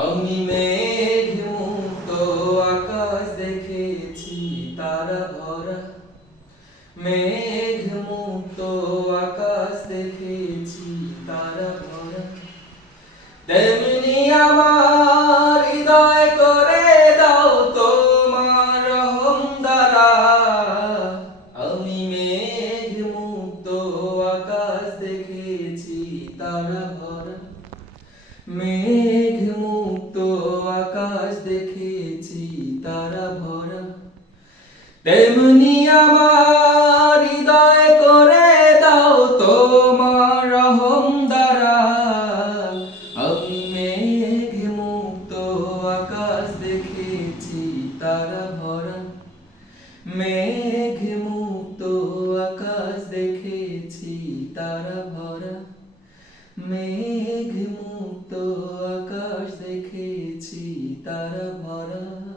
আমি মেঘ মুক্ত আকাশ দেখেছি, তারা ভরা। মেঘ মুক্ত আকাশ দেখেছি, তারা ভরা। তেমনি আমার হৃদয় করে দাও তোমার রহম দ্বারা। আমি মেঘ মুক্ত আকাশ দেখেছি, তারা ভরা। মেঘ তারা ভরা। তেমনি আমার হৃদয় করে দাও তোমার রহম দ্বারা। আমি মুক্ত আকাশ দেখেছি, তারা ভরা। মেঘ মুক্ত আকাশ দেখেছি, তারা ভরা। মেঘ মুক্ত আকাশ দেখেছি, তারা ভরা।